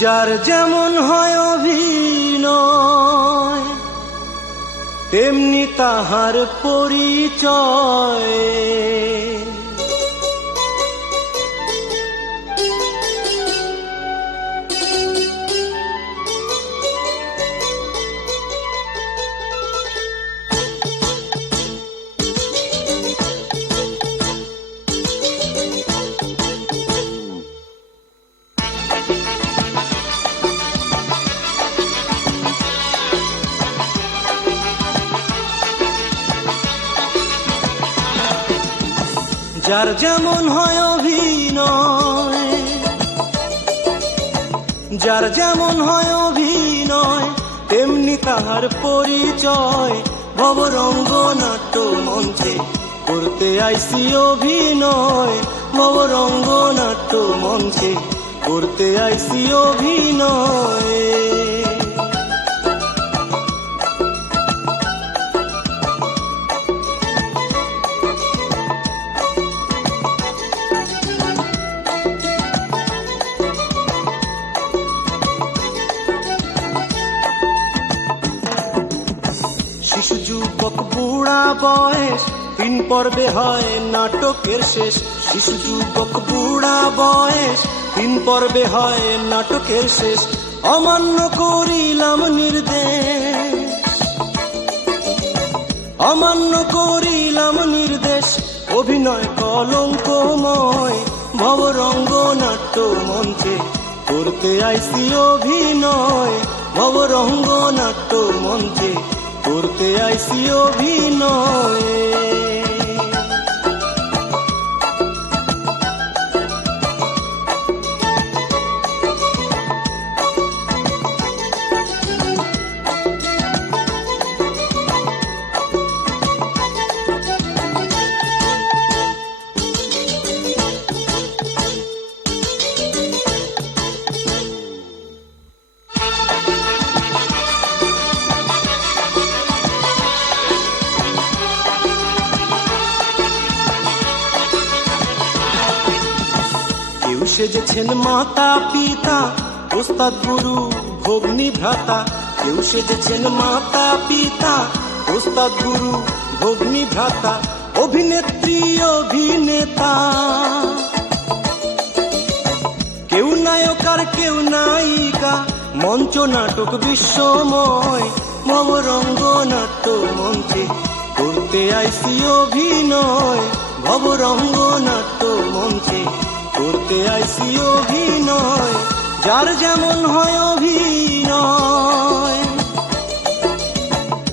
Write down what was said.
যার যেমন হয় অভিনয় তেমনি তাহার পরিচয়। যার যেমন হয় অভিনয়, যার যেমন হয় অভিনয়, তেমনি তাহার পরিচয়। ভবরঙ্গ নাট্য মঞ্চে করতে আইসি অভিনয়। ভবরঙ্গ নাট্য মঞ্চে করতে আইসি অভিনয়। যুবক বুড়া বয়স তিন পর্বে হয় নাটকের শেষ। শিশু যুবক বুড়া বয়স তিন পর্বে হয় নাটকের শেষ। অমান্য করিলাম নির্দেশ। অমান্য করিলাম নির্দেশ। অভিনয় কলঙ্কময় ভবরঙ্গ নাট্য মঞ্চে করতে আইসি অভিনয় ভবরঙ্গ নাট্য মঞ্চে করতে আইসি অভিনয়। সেজেছেন মাতা, পিতা, ওস্তাদ, গুরু, ভগ্নি, ভ্রাতা। কেউ সেজেছেন মাতা, পিতা, ওস্তাদ, গুরু, ভগ্নি, ভ্রাতা, অভিনেত্রী, অভিনেতা। কেউ নায়ক আর কেউ নায়িকা, মঞ্চ নাটক বিশ্বময় ভবরঙ্গ নাট্য মঞ্চে করতে আইসি অভিনয় ভবরঙ্গ নাট্য আইসি অভিনয় যার যেমন হয় অভিনয়